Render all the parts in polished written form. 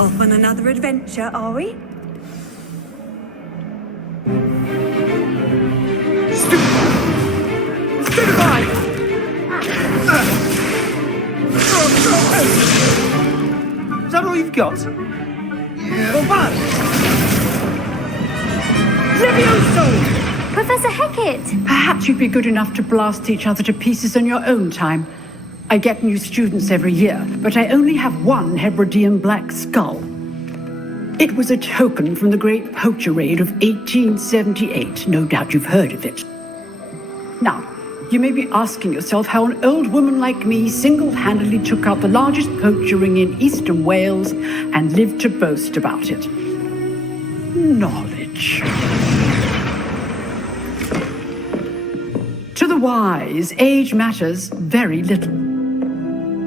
Off on another adventure, are we? Stupefy! Is that all you've got? Yeah. Well, what? Levioso! Professor Hecat! Perhaps you'd be good enough to blast each other to pieces on your own time. I get new students every year, but I only have one Hebridean black skull. It was a token from the Great Poacher Raid of 1878. No doubt you've heard of it. Now, you may be asking yourself how an old woman like me single-handedly took out the largest poacher ring in eastern Wales and lived to boast about it. Knowledge. To the wise, age matters very little.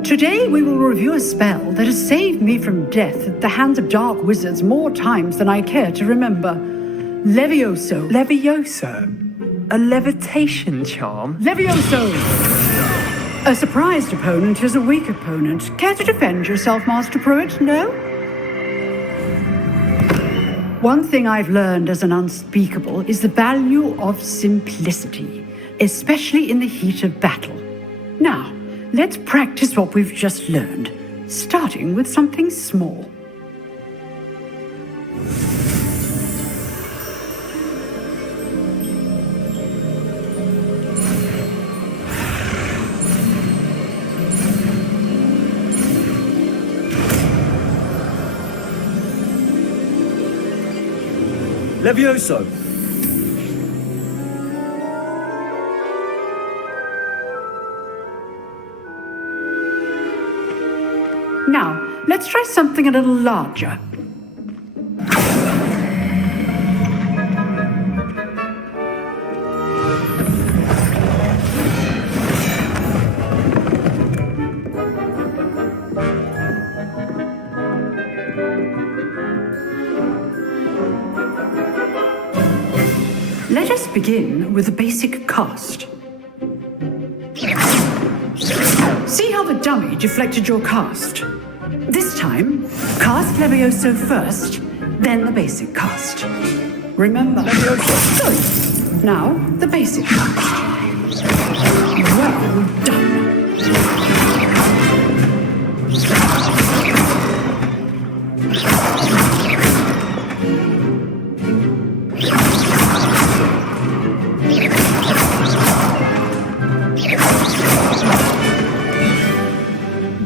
Today we will review a spell that has saved me from death at the hands of dark wizards more times than I care to remember. Levioso. Levioso? A levitation charm? Levioso! A surprised opponent is a weak opponent. Care to defend yourself, Master Pruitt? No? One thing I've learned as an unspeakable is the value of simplicity, especially in the heat of battle. Now, let's practice what we've just learned, starting with something small. Levioso! Now, let's try something a little larger. Let us begin with a basic cast. See how the dummy deflected your cast? This time, cast Levioso first, then the basic cast. Remember, Levioso. Sorry. Now, the basic cast. Well done.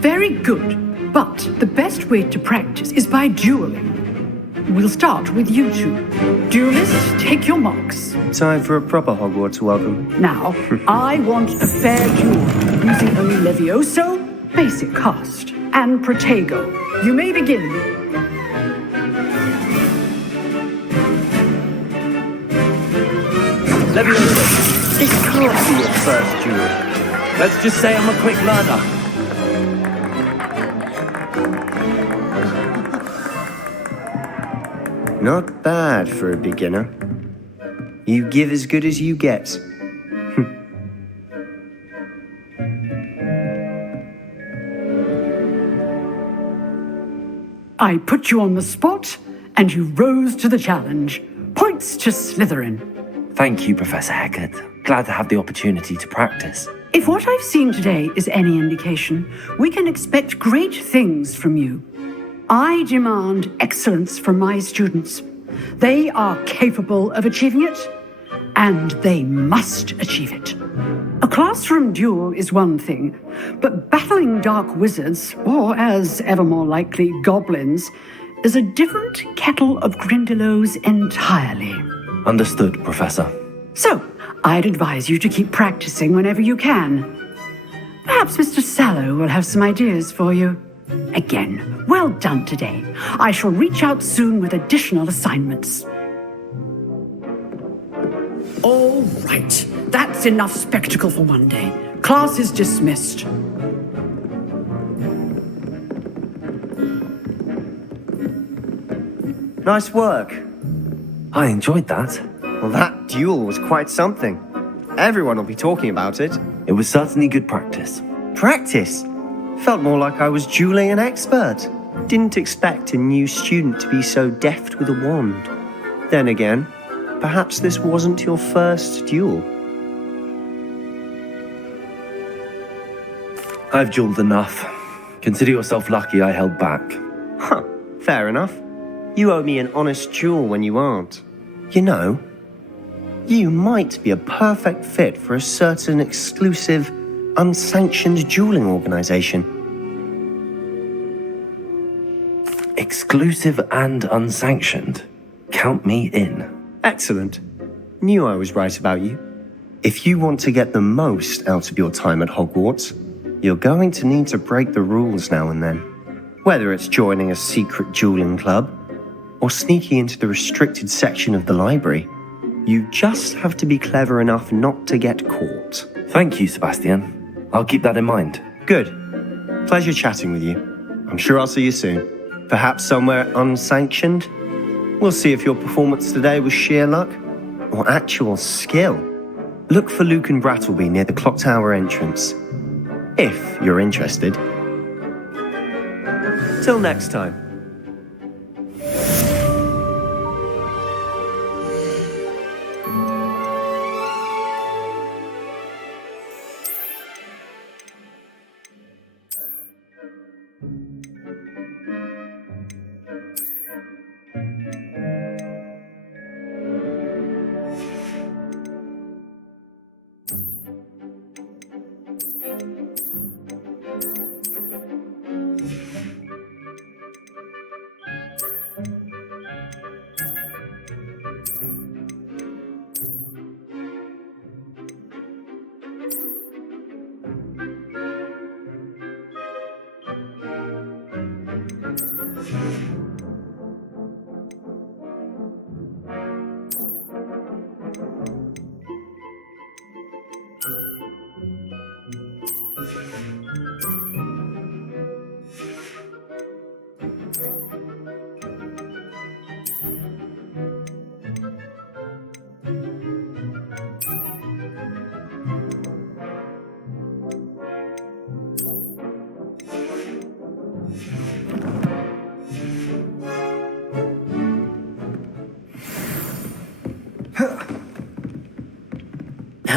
Very good, but the best way to practice is by dueling. We'll start with you two. Duelists, take your marks. Time for a proper Hogwarts welcome. Now, I want a fair duel, using only Levioso, basic cast, and Protego. You may begin. Levioso, it can't be your first duel. Let's just say I'm a quick learner. Not bad for a beginner. You give as good as you get. I put you on the spot, and you rose to the challenge. Points to Slytherin. Thank you, Professor Hecat. Glad to have the opportunity to practice. If what I've seen today is any indication, we can expect great things from you. I demand excellence from my students. They are capable of achieving it, and they must achieve it. A classroom duel is one thing, but battling dark wizards, or as ever more likely, goblins, is a different kettle of Grindylows entirely. Understood, Professor. So, I'd advise you to keep practicing whenever you can. Perhaps Mr. Sallow will have some ideas for you. Again, well done today. I shall reach out soon with additional assignments. All right, that's enough spectacle for one day. Class is dismissed. Nice work. I enjoyed that. Well, that duel was quite something. Everyone will be talking about it. It was certainly good practice. Practice? Felt more like I was dueling an expert. Didn't expect a new student to be so deft with a wand. Then again, perhaps this wasn't your first duel. I've dueled enough. Consider yourself lucky I held back. Huh, fair enough. You owe me an honest duel when you aren't. You know, you might be a perfect fit for a certain exclusive, unsanctioned dueling organization. Exclusive and unsanctioned. Count me in. Excellent. Knew I was right about you. If you want to get the most out of your time at Hogwarts, you're going to need to break the rules now and then. Whether it's joining a secret dueling club, or sneaking into the restricted section of the library, you just have to be clever enough not to get caught. Thank you, Sebastian. I'll keep that in mind. Good. Pleasure chatting with you. I'm sure I'll see you soon. Perhaps somewhere unsanctioned? We'll see if your performance today was sheer luck or actual skill. Look for Luke and Brattleby near the clock tower entrance, if you're interested. Till next time.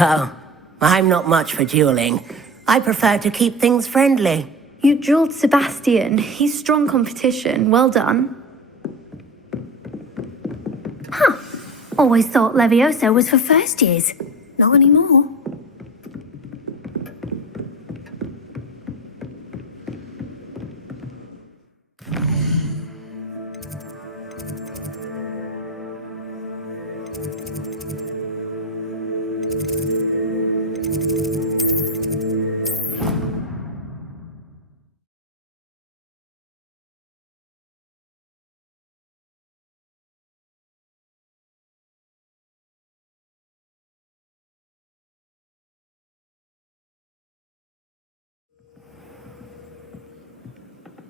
Oh, I'm not much for dueling. I prefer to keep things friendly. You dueled Sebastian. He's strong competition. Well done. Huh. Always thought Levioso was for first years. Not anymore.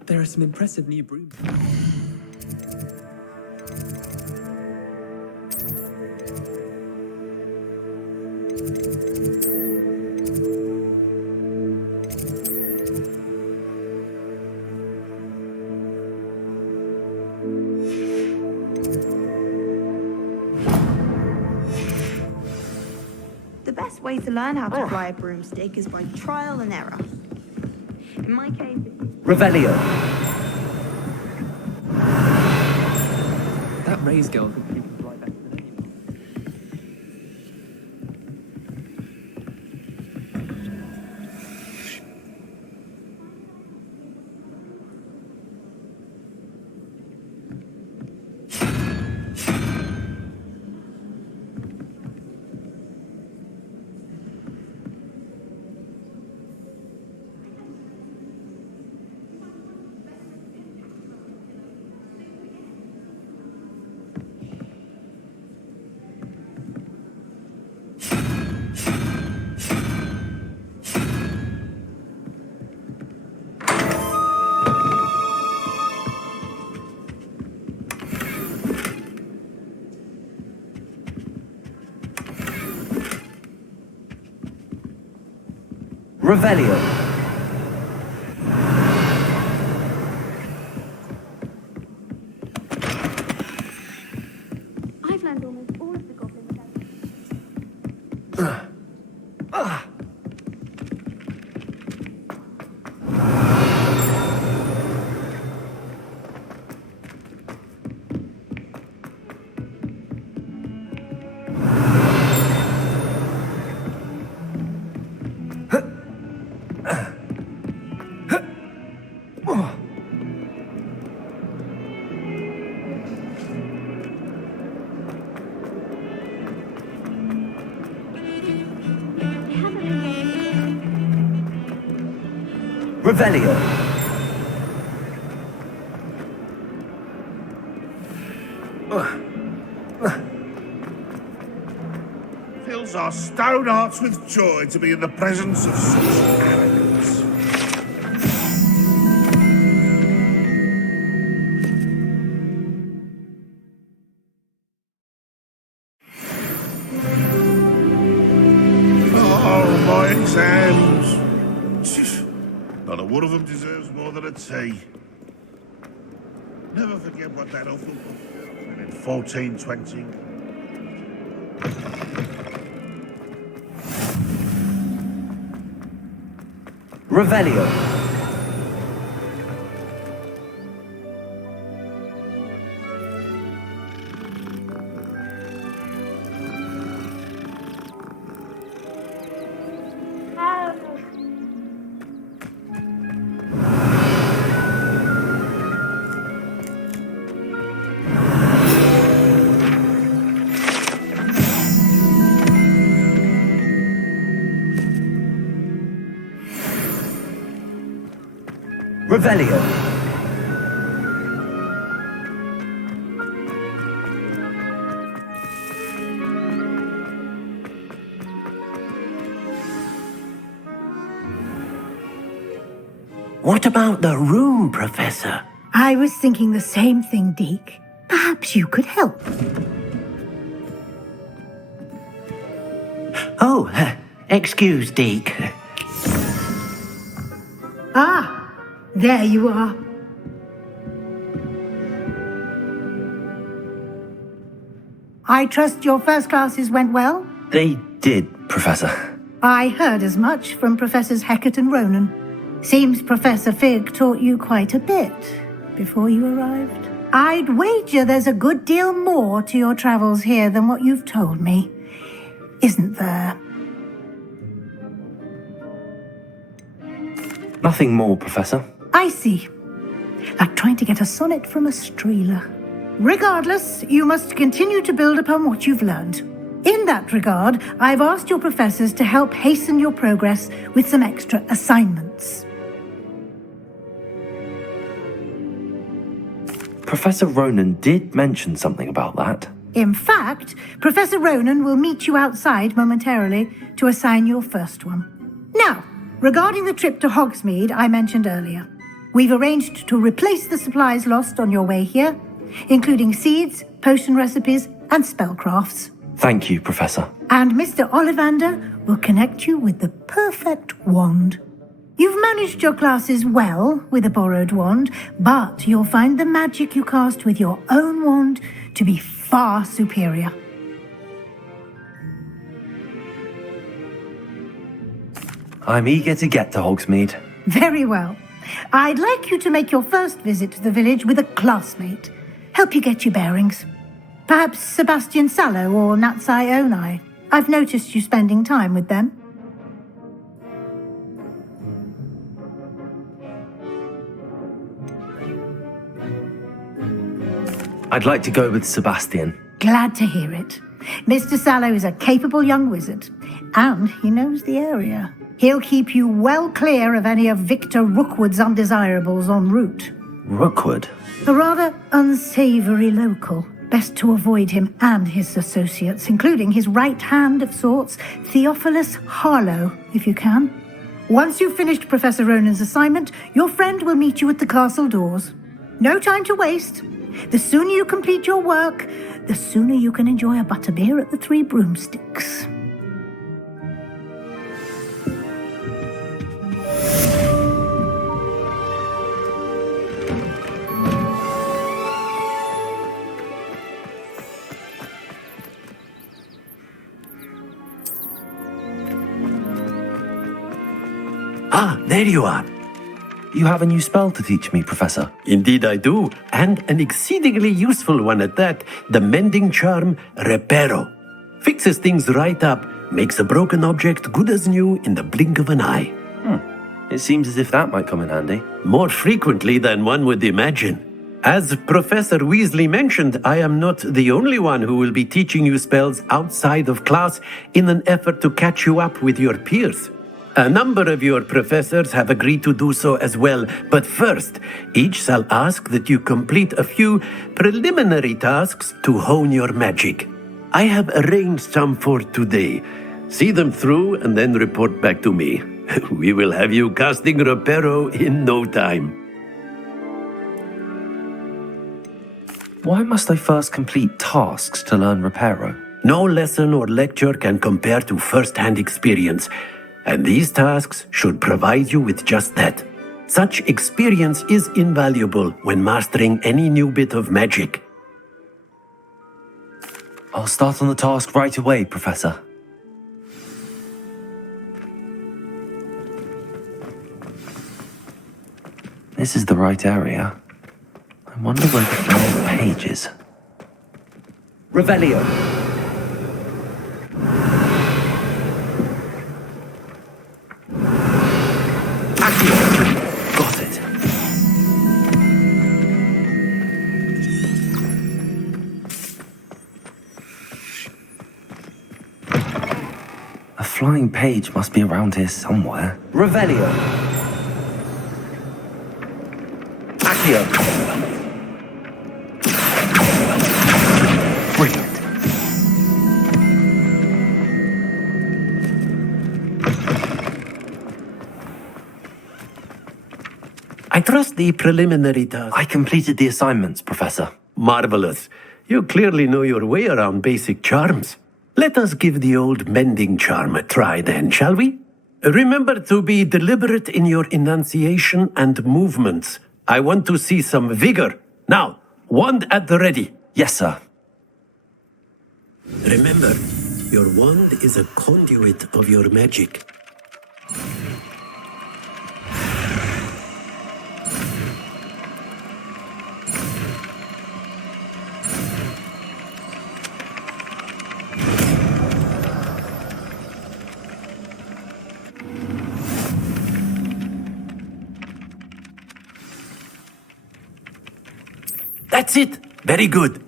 There are some impressive new brooms. The best way to learn how to fly a broomstick is by trial and error. In my case, Revelio. That Ray's girl thinks you can fly better than anyone. Revelio. I've learned almost all of the goblin Revelio. Fills our stone hearts with joy to be in the presence of such arrogance. Oh, my exams! Not a one of them deserves more than a T. Never forget what that awful book said in 1420. Revelio. Revelio. What about the room, Professor? I was thinking the same thing, Deke. Perhaps you could help. Oh, excuse, Deke. Ah, there you are. I trust your first classes went well? They did, Professor. I heard as much from Professors Hecat and Ronan. Seems Professor Fig taught you quite a bit before you arrived. I'd wager there's a good deal more to your travels here than what you've told me. Isn't there? Nothing more, Professor. I see. Like trying to get a sonnet from a streeler. Regardless, you must continue to build upon what you've learned. In that regard, I've asked your professors to help hasten your progress with some extra assignments. Professor Ronan did mention something about that. In fact, Professor Ronan will meet you outside momentarily to assign your first one. Now, regarding the trip to Hogsmeade I mentioned earlier, we've arranged to replace the supplies lost on your way here, including seeds, potion recipes, and spellcrafts. Thank you, Professor. And Mr. Ollivander will connect you with the perfect wand. You've managed your classes well with a borrowed wand, but you'll find the magic you cast with your own wand to be far superior. I'm eager to get to Hogsmeade. Very well. I'd like you to make your first visit to the village with a classmate. Help you get your bearings. Perhaps Sebastian Sallow or Natsai Onai. I've noticed you spending time with them. I'd like to go with Sebastian. Glad to hear it. Mr. Sallow is a capable young wizard, and he knows the area. He'll keep you well clear of any of Victor Rookwood's undesirables en route. Rookwood? A rather unsavory local. Best to avoid him and his associates, including his right hand of sorts, Theophilus Harlow, if you can. Once you've finished Professor Ronan's assignment, your friend will meet you at the castle doors. No time to waste. The sooner you complete your work, the sooner you can enjoy a butterbeer at the Three Broomsticks. Ah, there you are. You have a new spell to teach me, Professor. Indeed I do, and an exceedingly useful one at that, the mending charm Reparo. Fixes things right up, makes a broken object good as new in the blink of an eye. It seems as if that might come in handy. More frequently than one would imagine. As Professor Weasley mentioned, I am not the only one who will be teaching you spells outside of class in an effort to catch you up with your peers. A number of your professors have agreed to do so as well, but first, each shall ask that you complete a few preliminary tasks to hone your magic. I have arranged some for today. See them through and then report back to me. We will have you casting Reparo in no time. Why must I first complete tasks to learn Reparo? No lesson or lecture can compare to first-hand experience, and these tasks should provide you with just that. Such experience is invaluable when mastering any new bit of magic. I'll start on the task right away, Professor. This is the right area. I wonder where the flying page is. Revelio. Got it. A flying page must be around here somewhere. Revelio. Accio. Brilliant. I trust the preliminary task. I completed the assignments, Professor. Marvelous. You clearly know your way around basic charms. Let us give the old mending charm a try then, shall we? Remember to be deliberate in your enunciation and movements. I want to see some vigor. Now, wand at the ready. Yes, sir. Remember, your wand is a conduit of your magic. That's it. Very good.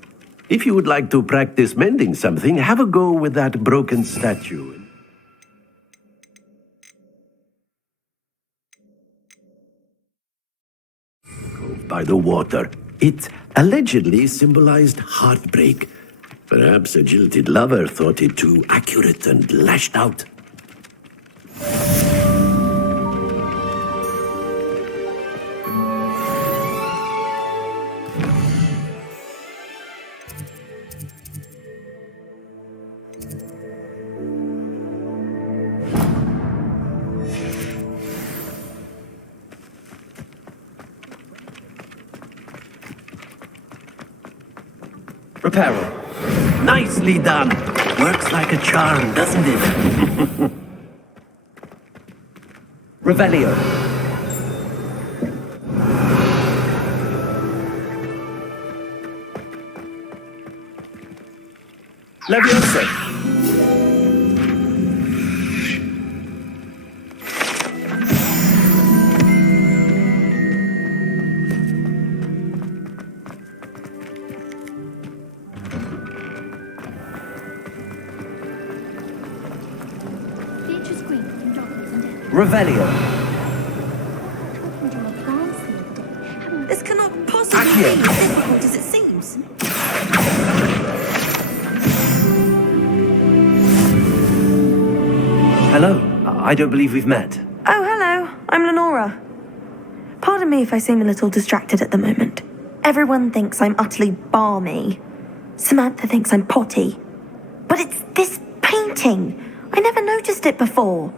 If you would like to practice mending something, have a go with that broken statue. By the water. It allegedly symbolized heartbreak. Perhaps a jilted lover thought it too accurate and lashed out. Reparo. Nicely done. Works like a charm, doesn't it? Revelio. Leviosa. Revelio. This cannot possibly be as difficult as it seems. Hello. I don't believe we've met. Oh, hello. I'm Lenora. Pardon me if I seem a little distracted at the moment. Everyone thinks I'm utterly balmy. Samantha thinks I'm potty. But it's this painting. I never noticed it before.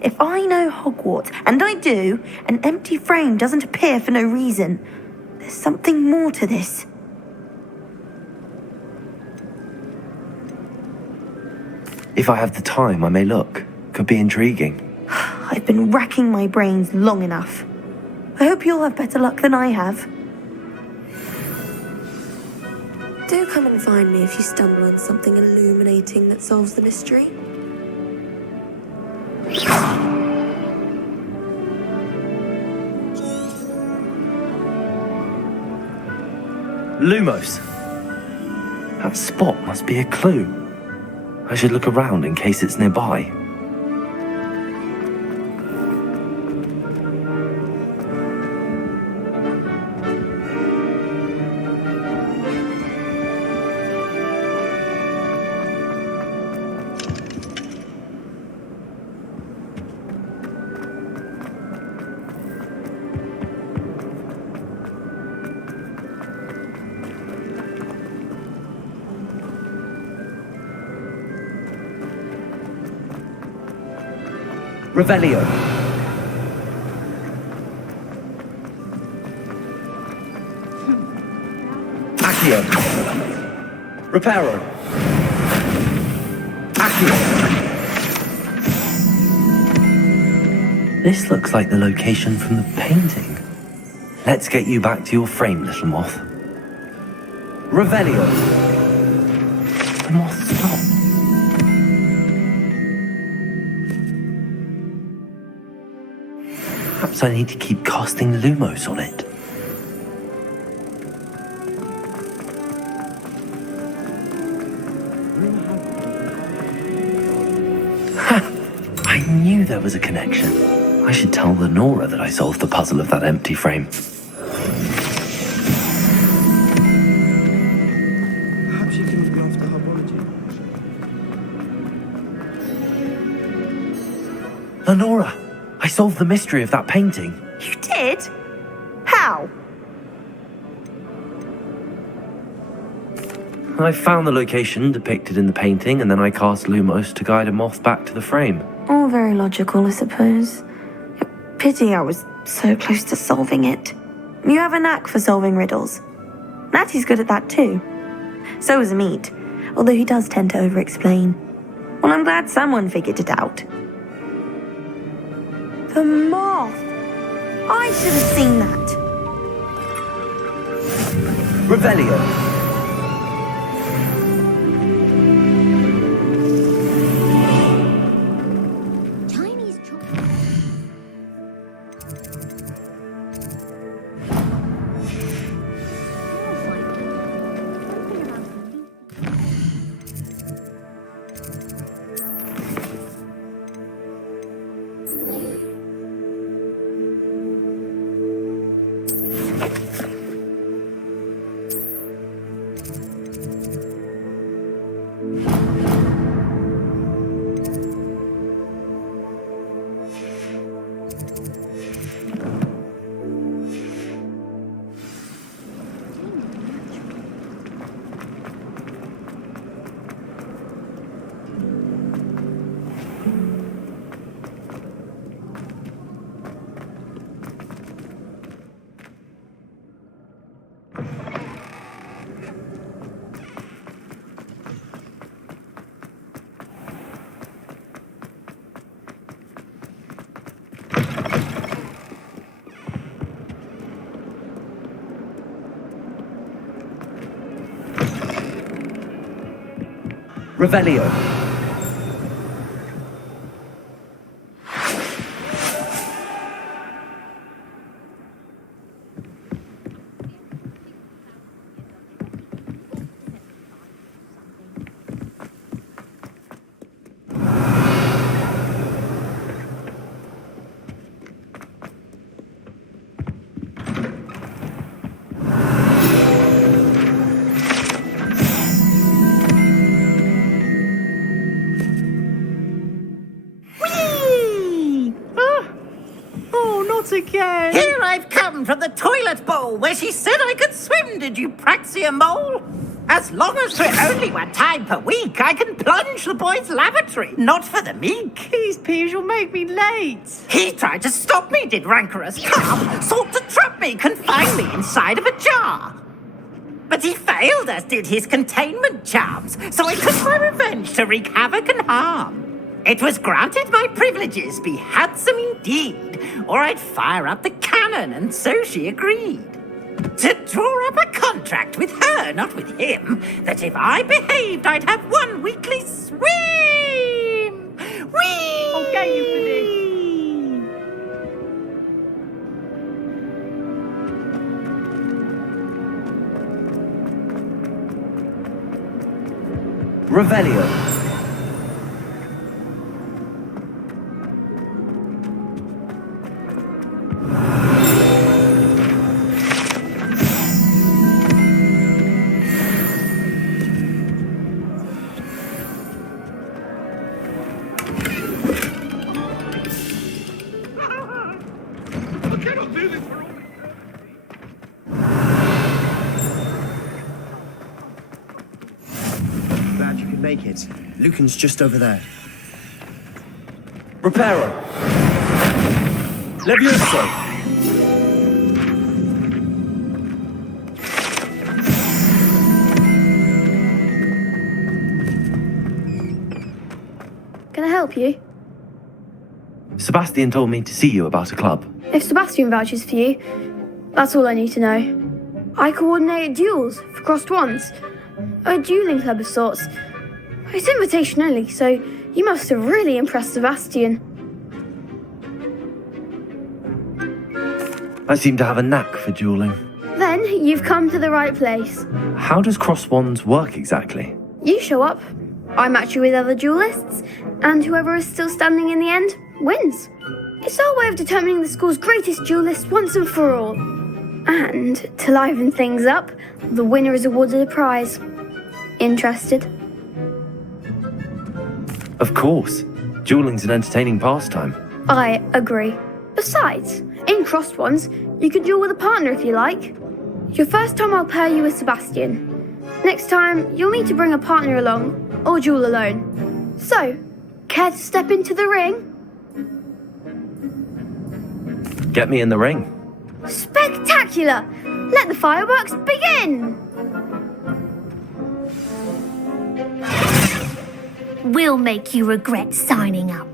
If I know Hogwarts, and I do, an empty frame doesn't appear for no reason. There's something more to this. If I have the time, I may look. Could be intriguing. I've been racking my brains long enough. I hope you'll have better luck than I have. Do come and find me if you stumble on something illuminating that solves the mystery. Lumos! That spot must be a clue. I should look around in case it's nearby. Revelio. Accio. Reparo. Accio. This looks like the location from the painting. Let's get you back to your frame, little moth. Revelio. The moth stopped. Perhaps I need to keep casting Lumos on it. Ha! I knew there was a connection. I should tell Lenora that I solved the puzzle of that empty frame. Perhaps you can look after herbology. Lenora! I solved the mystery of that painting. You did? How? I found the location depicted in the painting, and then I cast Lumos to guide a moth back to the frame. All very logical, I suppose. Pity I was so close to solving it. You have a knack for solving riddles. Natty's good at that too. So is Meat, although he does tend to over-explain. Well, I'm glad someone figured it out. The moth! I should have seen that. Revelio. Revelio. Again. Here I've come from the toilet bowl where she said I could swim, did you praxia mole? As long as for only 1 time per week, I can plunge the boy's lavatory, not for the meek. These peas will make me late. He tried to stop me, did rancorous carp, sought to trap me, confine me inside of a jar. But he failed, as did his containment charms, so I took my revenge to wreak havoc and harm. It was granted my privileges be handsome indeed, or I'd fire up the cannon, and so she agreed. To draw up a contract with her, not with him, that if I behaved, I'd have 1 weekly swim! Whee! Okay, you for this. Revelio. I cannot do this for all eternity. Glad you could make it. Lucan's just over there. Reparo. Levioso. Can I help you? Sebastian told me to see you about a club. If Sebastian vouches for you, that's all I need to know. I coordinate duels for crossed wands. A dueling club of sorts. It's invitation only, so you must have really impressed Sebastian. I seem to have a knack for dueling. Then you've come to the right place. How does cross wands work exactly? You show up, I match you with other duelists, and whoever is still standing in the end wins. It's our way of determining the school's greatest duelist once and for all. And to liven things up, the winner is awarded a prize. Interested? Of course. Dueling's an entertaining pastime. I agree. Besides, in crossed ones, you can duel with a partner if you like. Your first time I'll pair you with Sebastian. Next time, you'll need to bring a partner along, or duel alone. So, care to step into the ring? Get me in the ring. Spectacular! Let the fireworks begin! We'll make you regret signing up.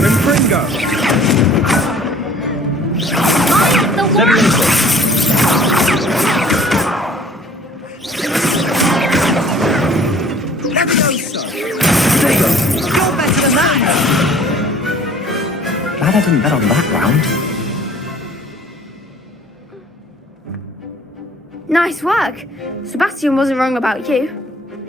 Limfringo! I am the one! You're better than that! Glad I didn't bet on that round. Nice work! Sebastian wasn't wrong about you.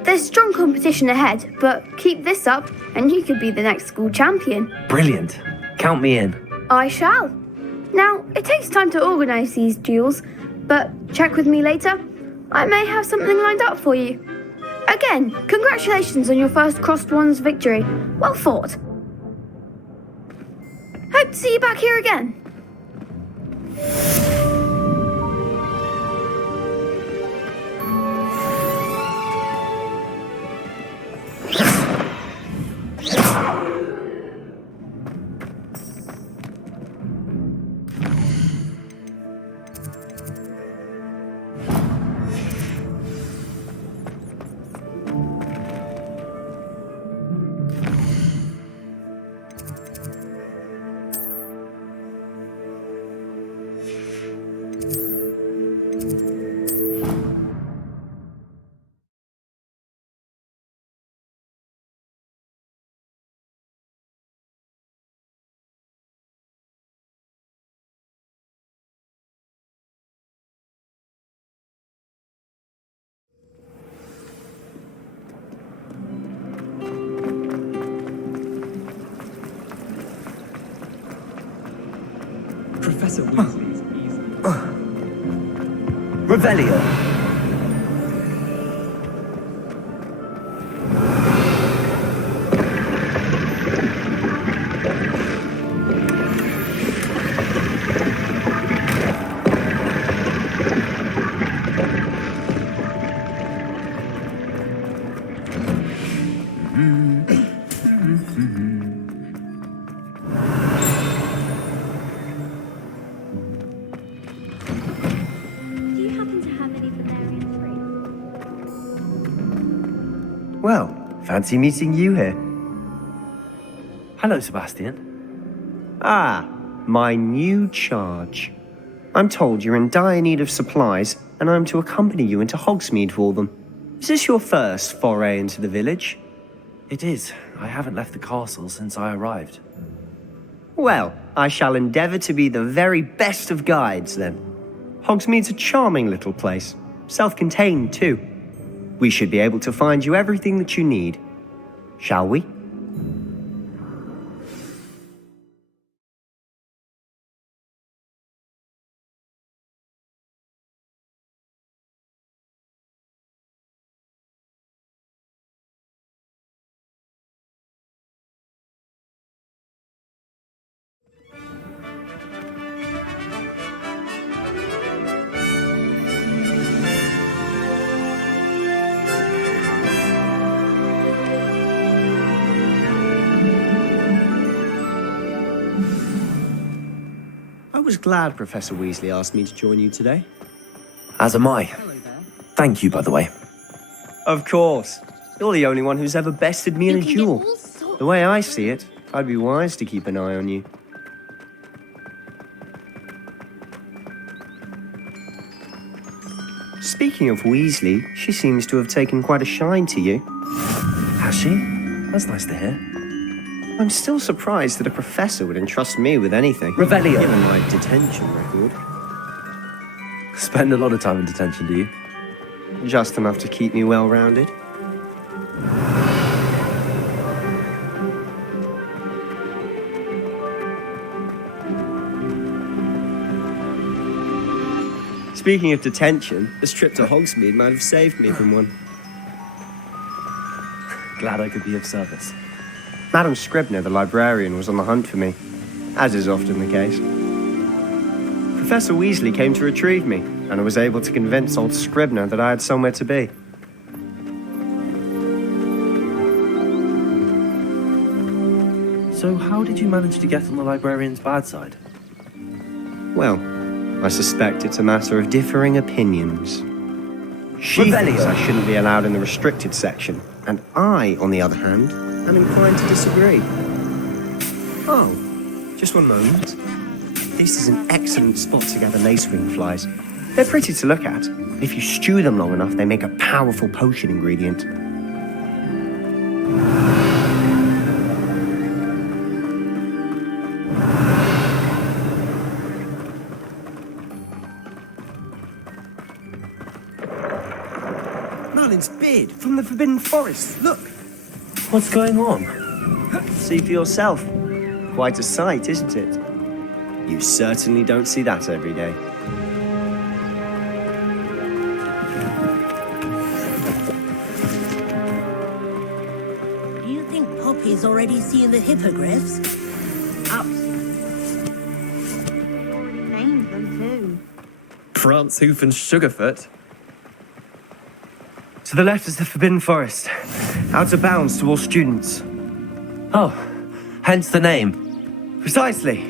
There's strong competition ahead, but keep this up and you could be the next school champion. Brilliant. Count me in. I shall. Now, it takes time to organise these duels, but check with me later. I may have something lined up for you. Again, congratulations on your first crossed wands victory. Well fought. Hope to see you back here again. Professor Weasley's easy. Revelio. Do you happen to have any Valerian fruit? Well, fancy meeting you here. Hello, Sebastian. Ah, my new charge. I'm told you're in dire need of supplies, and I'm to accompany you into Hogsmeade for them. Is this your first foray into the village? It is. I haven't left the castle since I arrived. Well, I shall endeavour to be the very best of guides, then. Hogsmeade's a charming little place, self-contained too. We should be able to find you everything that you need. Shall we? I was glad Professor Weasley asked me to join you today. As am I. Thank you, by the way. Of course. You're the only one who's ever bested me in a duel. The way I see it, I'd be wise to keep an eye on you. Speaking of Weasley, she seems to have taken quite a shine to you. Has she? That's nice to hear. I'm still surprised that a professor would entrust me with anything. Revelio. Given my detention record. Spend a lot of time in detention, do you? Just enough to keep me well-rounded. Speaking of detention, this trip to Hogsmeade might have saved me from one. Glad I could be of service. Madam Scribner, the librarian, was on the hunt for me, as is often the case. Professor Weasley came to retrieve me, and I was able to convince old Scribner that I had somewhere to be. So how did you manage to get on the librarian's bad side? Well, I suspect it's a matter of differing opinions. She thinks I shouldn't be allowed in the restricted section, and I, on the other hand, am inclined to disagree. Oh, just one moment. This is an excellent spot to gather lacewing flies. They're pretty to look at. If you stew them long enough, they make a powerful potion ingredient. Merlin's beard from the Forbidden Forest. Look! What's going on? See for yourself. Quite a sight, isn't it? You certainly don't see that every day. Do you think Poppy's already seen the hippogriffs? Already named them too. Prance, Hoof, and Sugarfoot. To the left is the Forbidden Forest. Out of bounds to all students. Oh, hence the name. Precisely.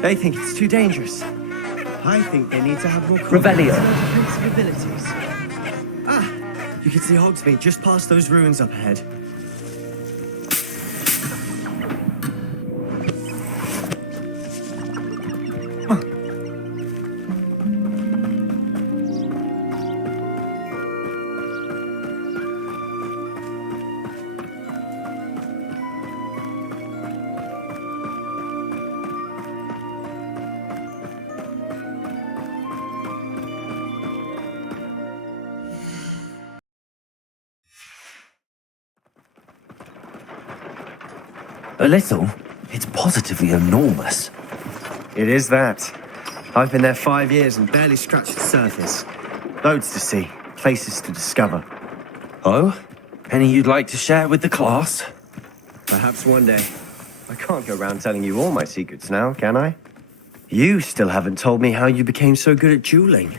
They think it's too dangerous. I think they need to have more Revelio. defensive abilities. Ah, you can see Hogsmeade just past those ruins up ahead. A little? It's positively enormous. It is that. I've been there 5 years and barely scratched the surface. Loads to see, places to discover. Oh? Any you'd like to share with the class? Perhaps one day. I can't go around telling you all my secrets now, can I? You still haven't told me how you became so good at dueling.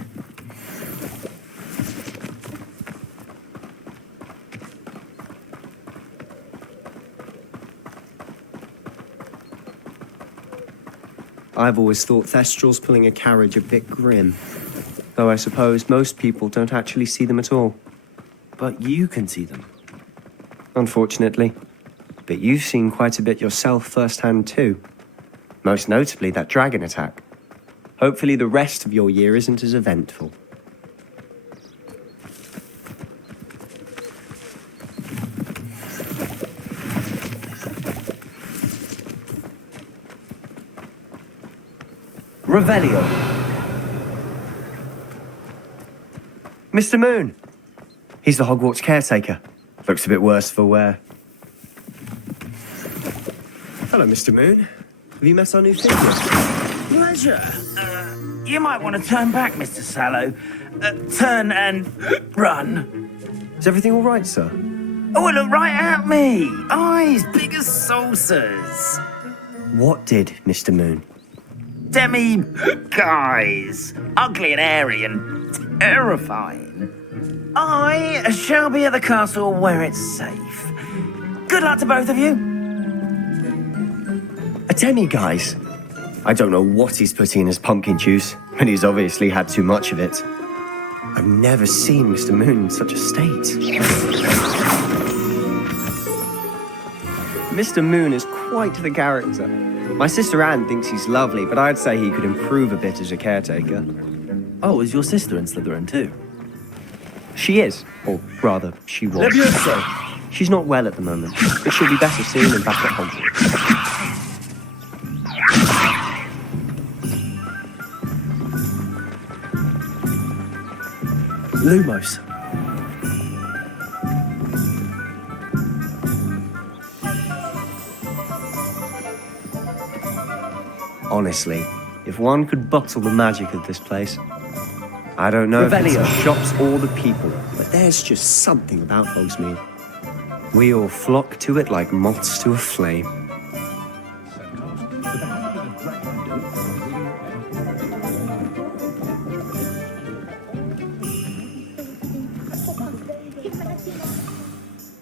I've always thought Thestrals pulling a carriage a bit grim. Though I suppose most people don't actually see them at all. But you can see them. Unfortunately. But you've seen quite a bit yourself firsthand too. Most notably that dragon attack. Hopefully the rest of your year isn't as eventful. Revelio. Mr. Moon. He's the Hogwarts caretaker. Looks a bit worse for wear. Hello, Mr. Moon. Have you met our new figure? Pleasure. You might want to turn back, Mr. Sallow. Turn and run. Is everything all right, sir? Oh, look right at me. Eyes big as saucers. What did, Mr. Moon? Guys. Ugly and airy and terrifying. I shall be at the castle where it's safe. Good luck to both of you. A demi-guise? I don't know what he's putting in his pumpkin juice, but he's obviously had too much of it. I've never seen Mr. Moon in such a state. Mr. Moon is quite the character. My sister Anne thinks he's lovely, but I'd say he could improve a bit as a caretaker. Oh, is your sister in Slytherin too? She is, or rather, she was. Levioso! She's not well at the moment, but she'll be better soon and back at Hogwarts. Lumos. Honestly, if one could bottle the magic of this place. I don't know if it's the shops or the people, but there's just something about Hogsmeade. We all flock to it like moths to a flame.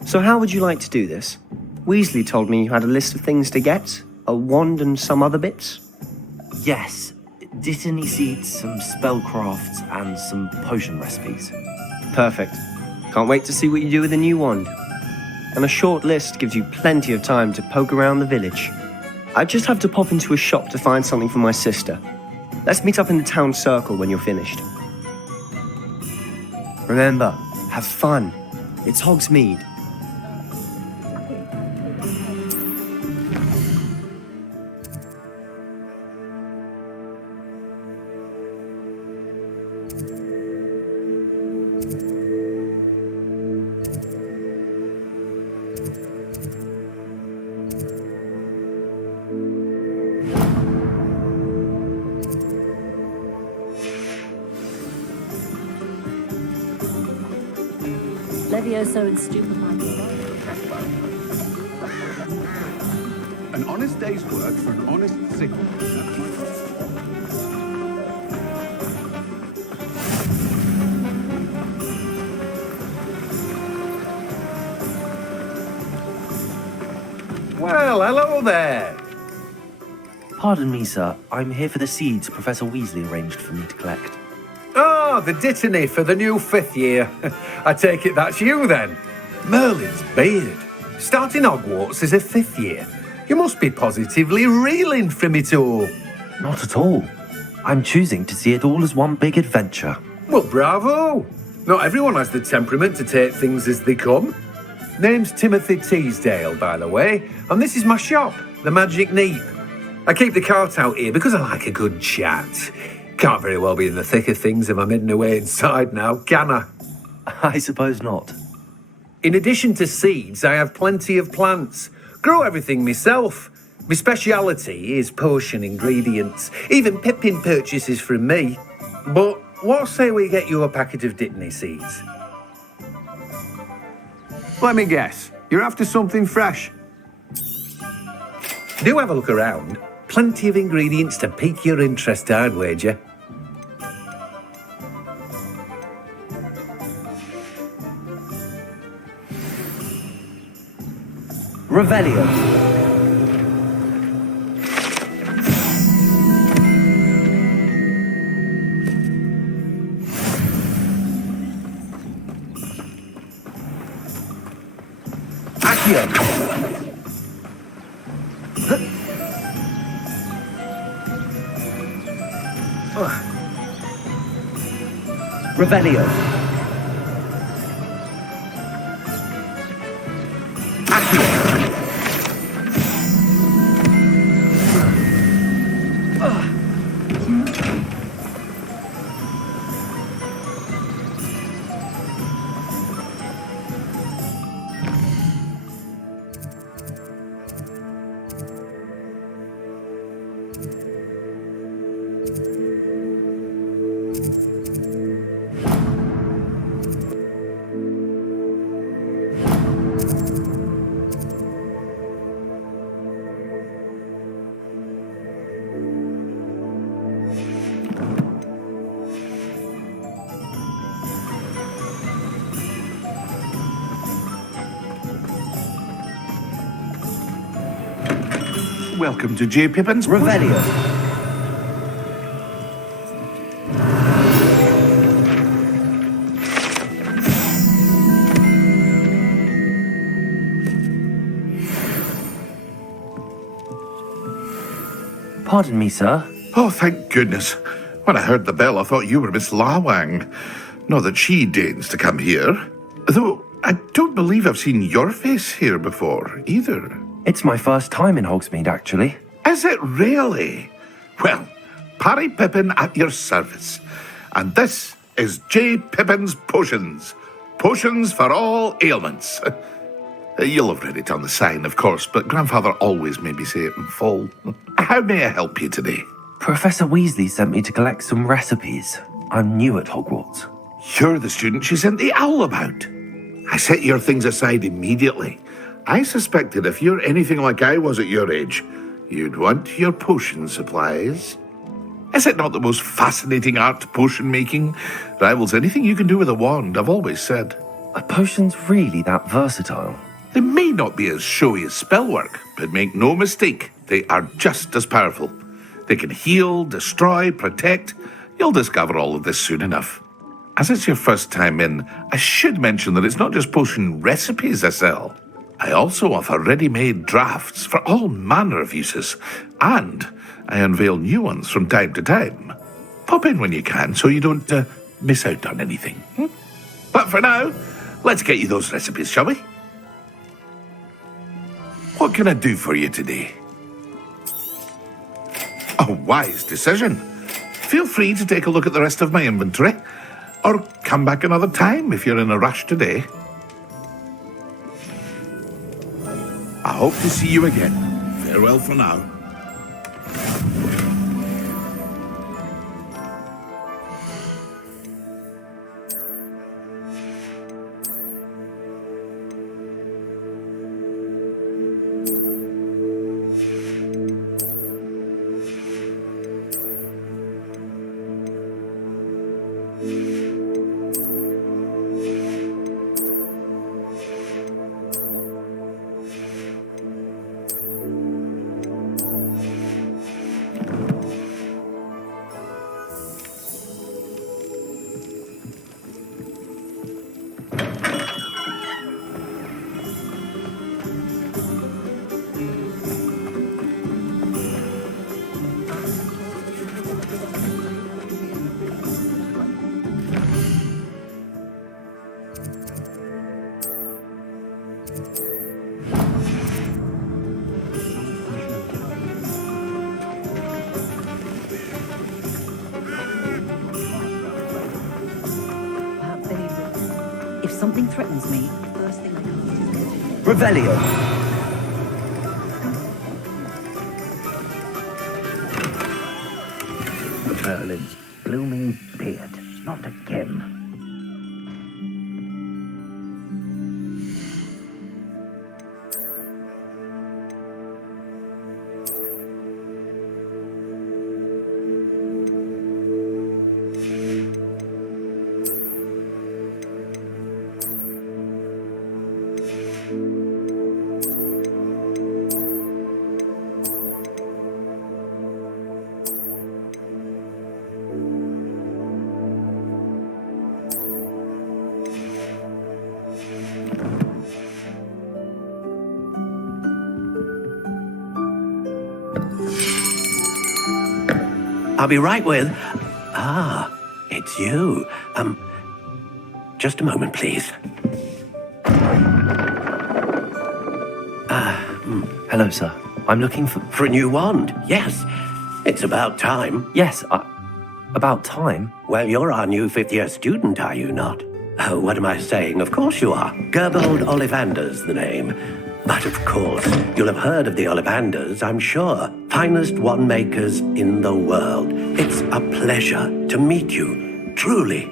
So how would you like to do this? Weasley told me you had a list of things to get, a wand and some other bits. Yes. Dittany seeds, some spellcrafts, and some potion recipes. Perfect. Can't wait to see what you do with the new wand. And a short list gives you plenty of time to poke around the village. I just have to pop into a shop to find something for my sister. Let's meet up in the town circle when you're finished. Remember, have fun. It's Hogsmeade. Levioso and stupefying. An honest day's work for an honest sickle. Well, hello there. Pardon me, sir. I'm here for the seeds Professor Weasley arranged for me to collect. Oh, the Dittany for the new 5th year. I take it that's you then. Merlin's beard. Starting Hogwarts as a 5th year. You must be positively reeling from it all. Not at all. I'm choosing to see it all as one big adventure. Well, bravo. Not everyone has the temperament to take things as they come. Name's Timothy Teasdale, by the way, and this is my shop, the Magic Neep. I keep the cart out here because I like a good chat. Can't very well be in the thick of things if I'm hidden away inside now, can I? I suppose not. In addition to seeds, I have plenty of plants. Grow everything myself. My speciality is potion ingredients. Even Pippin purchases from me. But what say we get you a packet of Dittany seeds? Let me guess. You're after something fresh. Do have a look around. Plenty of ingredients to pique your interest, I'd wager. Revelio. Revelio. Welcome to J. Pippin's Revelio. Pardon me, sir. Oh, thank goodness. When I heard the bell, I thought you were Miss Lawang. Not that she deigns to come here. Though, I don't believe I've seen your face here before, either. It's my first time in Hogsmeade, actually. Is it really? Well, Parry Pippin at your service. And this is J. Pippin's Potions. Potions for all ailments. You'll have read it on the sign, of course, but Grandfather always made me say it in full. How may I help you today? Professor Weasley sent me to collect some recipes. I'm new at Hogwarts. You're the student she sent the owl about. I set your things aside immediately. I suspected if you're anything like I was at your age, you'd want your potion supplies. Is it not the most fascinating art, potion making? Rivals anything you can do with a wand, I've always said. Are potions really that versatile? They may not be as showy as spellwork, but make no mistake, they are just as powerful. They can heal, destroy, protect. You'll discover all of this soon enough. As it's your first time in, I should mention that it's not just potion recipes I sell. I also offer ready-made drafts for all manner of uses, and I unveil new ones from time to time. Pop in when you can so you don't miss out on anything. But for now, let's get you those recipes, shall we? What can I do for you today? A wise decision. Feel free to take a look at the rest of my inventory, or come back another time if you're in a rush today. I hope to see you again. Farewell for now. If something threatens me, the first thing I can do. Revelio. Merlin's blooming beard. Not again. I'll be right with... Ah, it's you. Just a moment, please. Hello, sir. I'm looking for... For a new wand, yes. It's about time. Yes, about time? Well, you're our new fifth-year student, are you not? Oh, what am I saying? Of course you are. Gerbold Ollivander's the name. But of course, you'll have heard of the Ollivanders, I'm sure. Finest wand makers in the world. It's a pleasure to meet you, truly.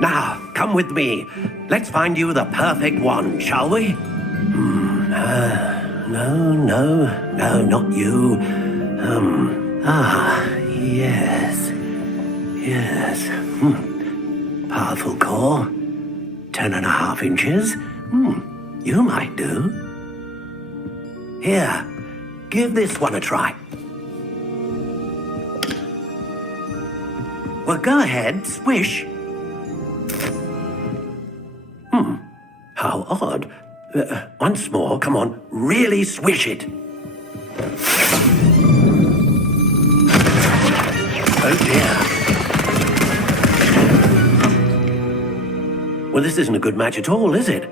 Now, come with me. Let's find you the perfect wand, shall we? No, not you. Yes. Powerful core. 10.5 inches. You might do. Here, give this one a try. Well, go ahead, swish. How odd. Once more, come on, really swish it. Oh dear. Well, this isn't a good match at all, is it?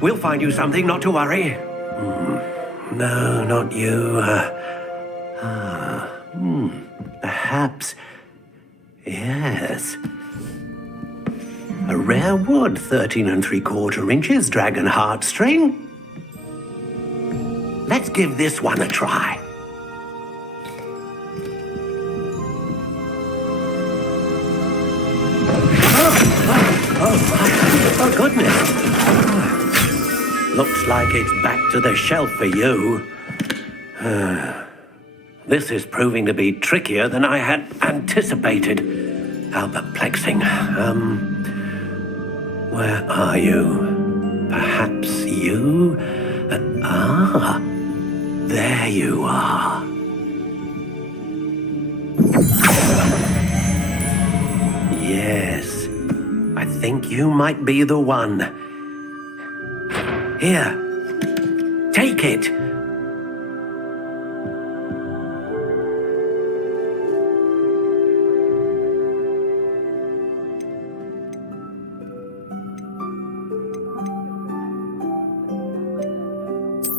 We'll find you something, not to worry. No, not you. Perhaps... Yes. A rare wood, 13 3/4 inches, dragon heartstring. Let's give this one a try. Oh, goodness. Looks like it's back to the shelf for you. This is proving to be trickier than I had anticipated. How perplexing. Where are you? Perhaps you? There you are. Yes, I think you might be the one. Here, take it.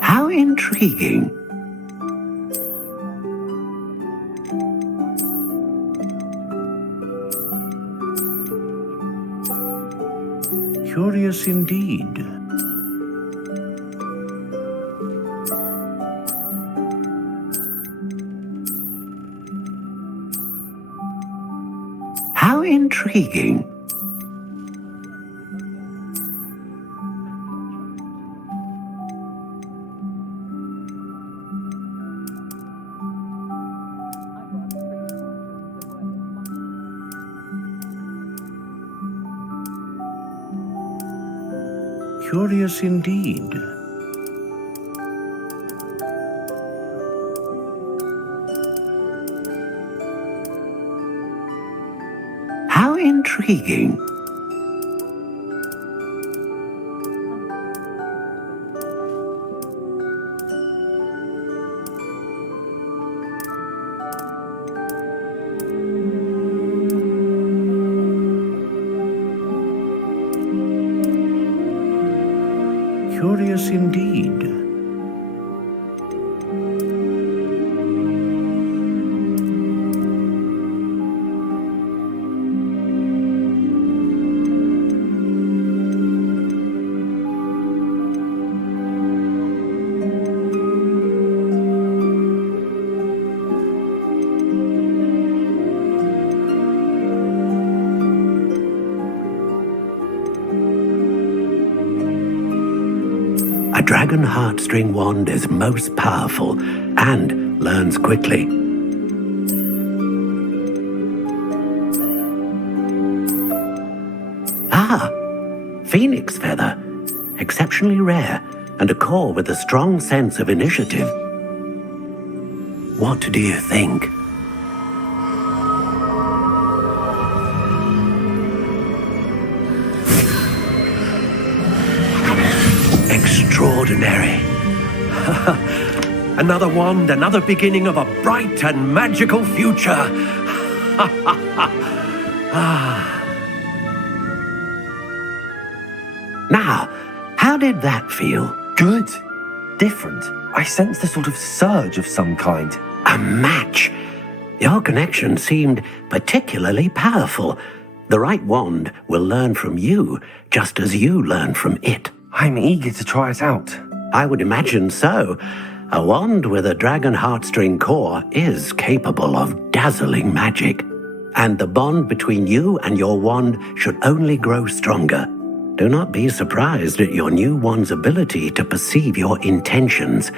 How intriguing. Curious indeed. How intriguing. Curious indeed. How intriguing. Curious indeed. A dragon heartstring wand is most powerful and learns quickly. Phoenix feather. Exceptionally rare, and a core with a strong sense of initiative. What do you think? Extraordinary. Another wand, another beginning of a bright and magical future. Now, how did that feel? Good. Different. I sensed a sort of surge of some kind. A match. Your connection seemed particularly powerful. The right wand will learn from you, just as you learn from it. I'm eager to try it out. I would imagine so. A wand with a dragon heartstring core is capable of dazzling magic. And the bond between you and your wand should only grow stronger. Do not be surprised at your new wand's ability to perceive your intentions,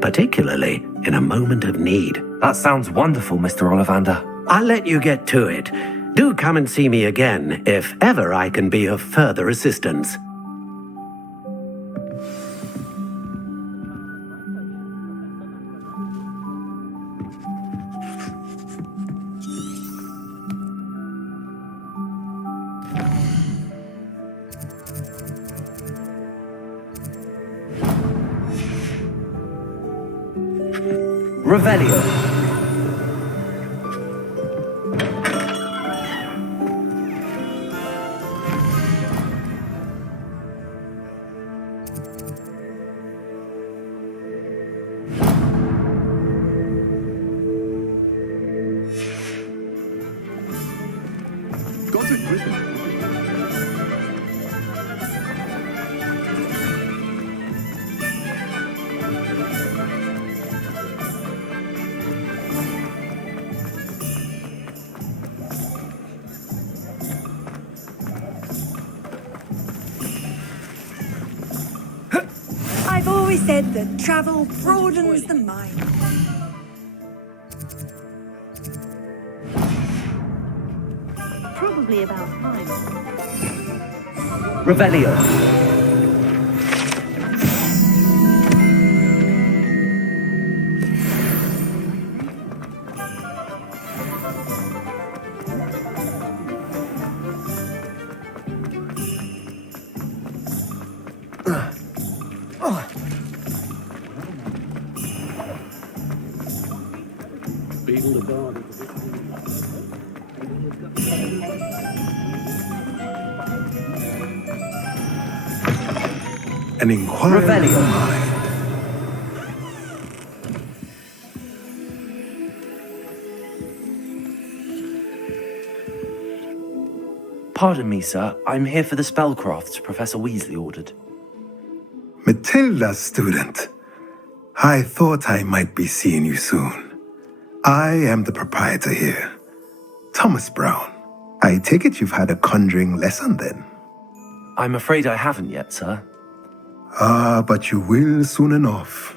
particularly in a moment of need. That sounds wonderful, Mr. Ollivander. I'll let you get to it. Do come and see me again if ever I can be of further assistance. Revelio. Got it written. I've always said that travel broadens the mind. Probably about time. Revelio. An inquiry. Revelio. Pardon me, sir. I'm here for the spellcrafts Professor Weasley ordered. Matilda's student. I thought I might be seeing you soon. I am the proprietor here, Thomas Brown. I take it you've had a conjuring lesson then? I'm afraid I haven't yet, sir. Ah, but you will soon enough.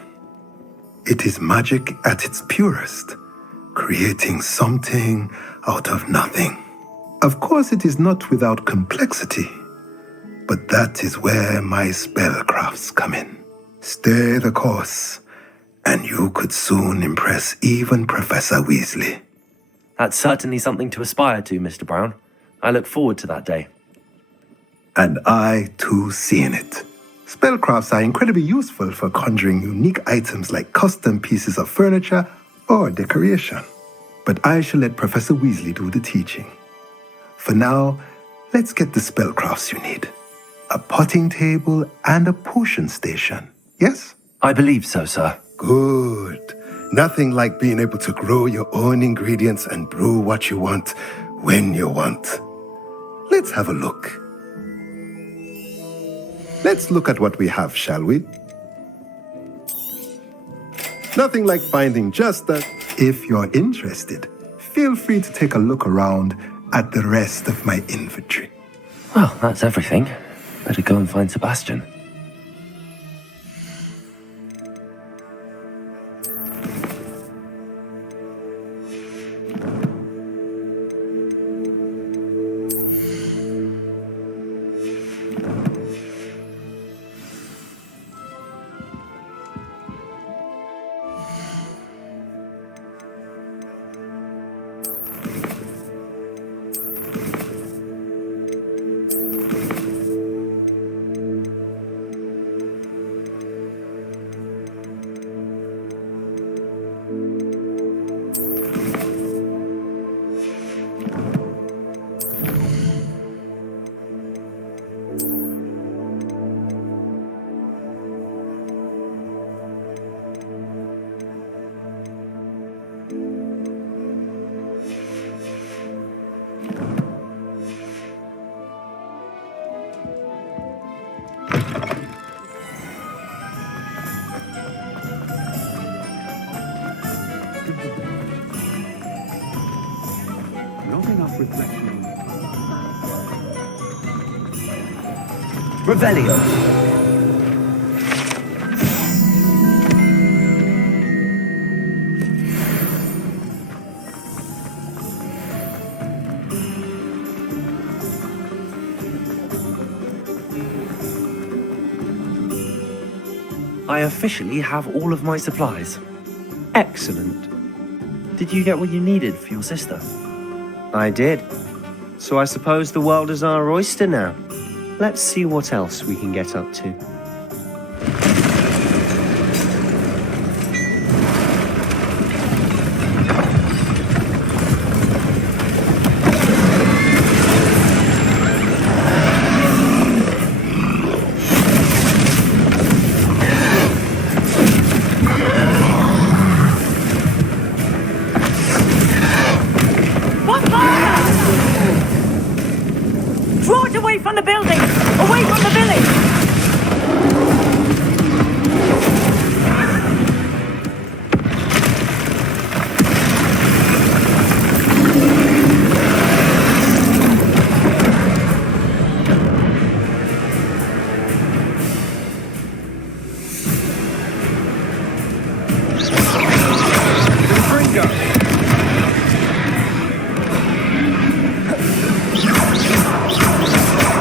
It is magic at its purest, creating something out of nothing. Of course, it is not without complexity, but that is where my spellcrafts come in. Stay the course, and you could soon impress even Professor Weasley. That's certainly something to aspire to, Mr. Brown. I look forward to that day. And I, too, seeing it. Spellcrafts are incredibly useful for conjuring unique items like custom pieces of furniture or decoration. But I shall let Professor Weasley do the teaching. For now, let's get the spellcrafts you need. A potting table and a potion station, yes? I believe so, sir. Good. Nothing like being able to grow your own ingredients and brew what you want when you want. Let's have a look. Let's look at what we have, shall we? Nothing like finding just that. If you're interested, feel free to take a look around at the rest of my inventory. Well, that's everything. Better go and find Sebastian. Revelio. I officially have all of my supplies. Excellent. Did you get what you needed for your sister? I did. So I suppose the world is our oyster now. Let's see what else we can get up to. Away from the building! Away from the village!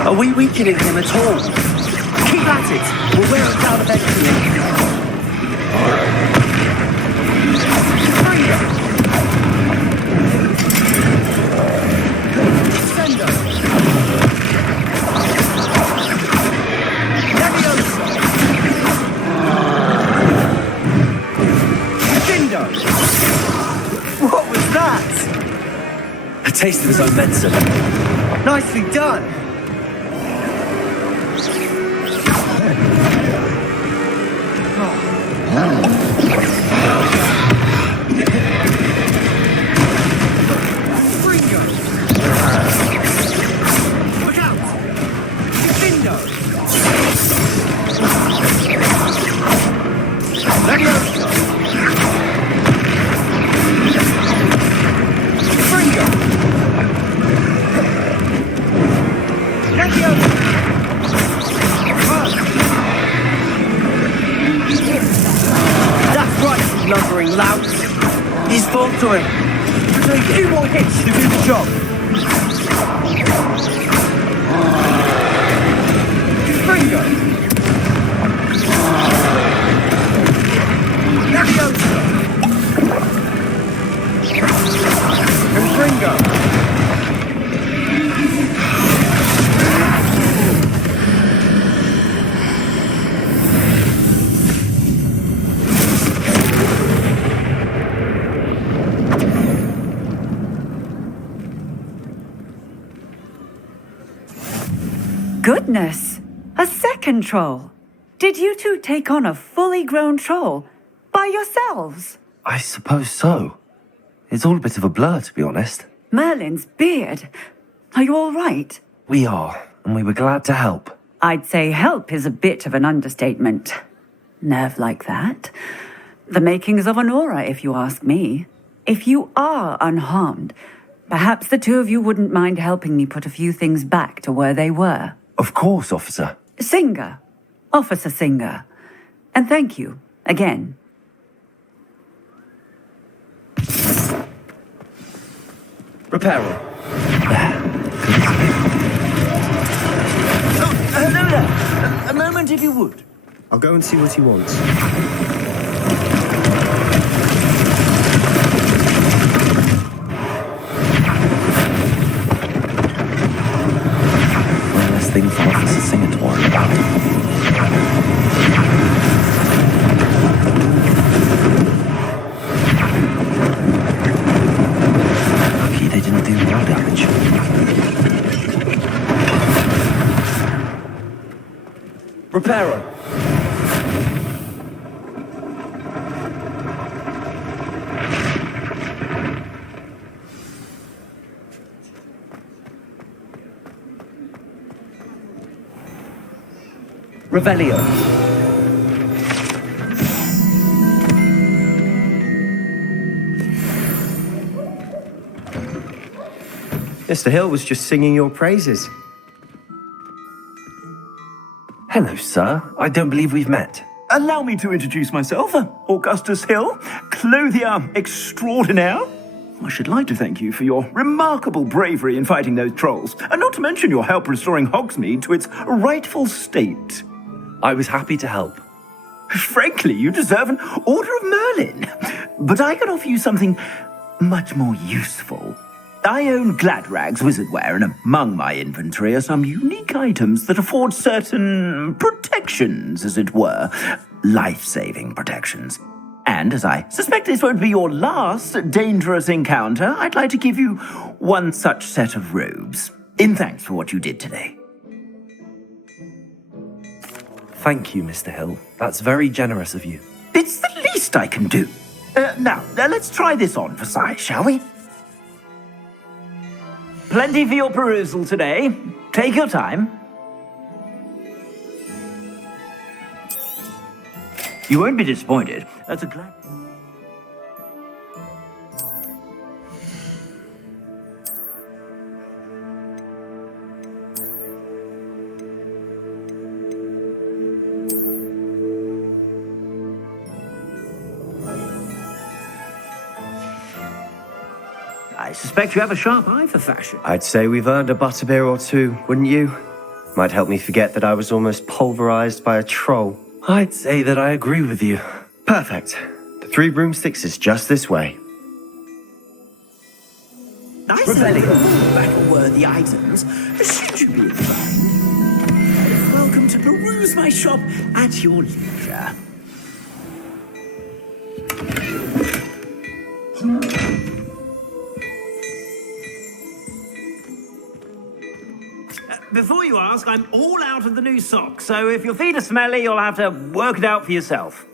Are we weakening him at all? Keep at it! We'll wear him down eventually. What was that? A taste of his own medicine. Nicely done! Lumbering lout. He's faltering. Take a few more hits to do the job. Fringo. Leviosa. And Fringo. Goodness! A second troll! Did you two take on a fully grown troll? By yourselves? I suppose so. It's all a bit of a blur, to be honest. Merlin's beard! Are you all right? We are, and we were glad to help. I'd say help is a bit of an understatement. Nerve like that. The makings of an aura, if you ask me. If you are unharmed, perhaps the two of you wouldn't mind helping me put a few things back to where they were. Of course, officer. Singer. Officer Singer. And thank you, again. Repairer. Hello there. A moment if you would. I'll go and see what he wants. Thing for Officer Singer to worry about. Lucky they didn't do more damage. Repairer. Revelio. Mr. Hill was just singing your praises. Hello, sir. I don't believe we've met. Allow me to introduce myself, Augustus Hill, clothier extraordinaire. I should like to thank you for your remarkable bravery in fighting those trolls, and not to mention your help restoring Hogsmeade to its rightful state. I was happy to help. Frankly, you deserve an Order of Merlin. But I can offer you something much more useful. I own Gladrag's wizardware, and among my inventory are some unique items that afford certain protections, as it were. Life-saving protections. And as I suspect this won't be your last dangerous encounter, I'd like to give you one such set of robes, in thanks for what you did today. Thank you, Mr. Hill. That's very generous of you. It's the least I can do. Now, let's try this on for size, shall we? Plenty for your perusal today. Take your time. You won't be disappointed. That's a glad... I suspect you have a sharp eye for fashion. I'd say we've earned a butterbeer or two, wouldn't you? Might help me forget that I was almost pulverized by a troll. I'd say that I agree with you. Perfect. The 3 broomsticks is just this way. Nice battle-worthy items. Should you be inclined? Welcome to peruse my shop at your leisure. Before you ask, I'm all out of the new socks, so if your feet are smelly, you'll have to work it out for yourself.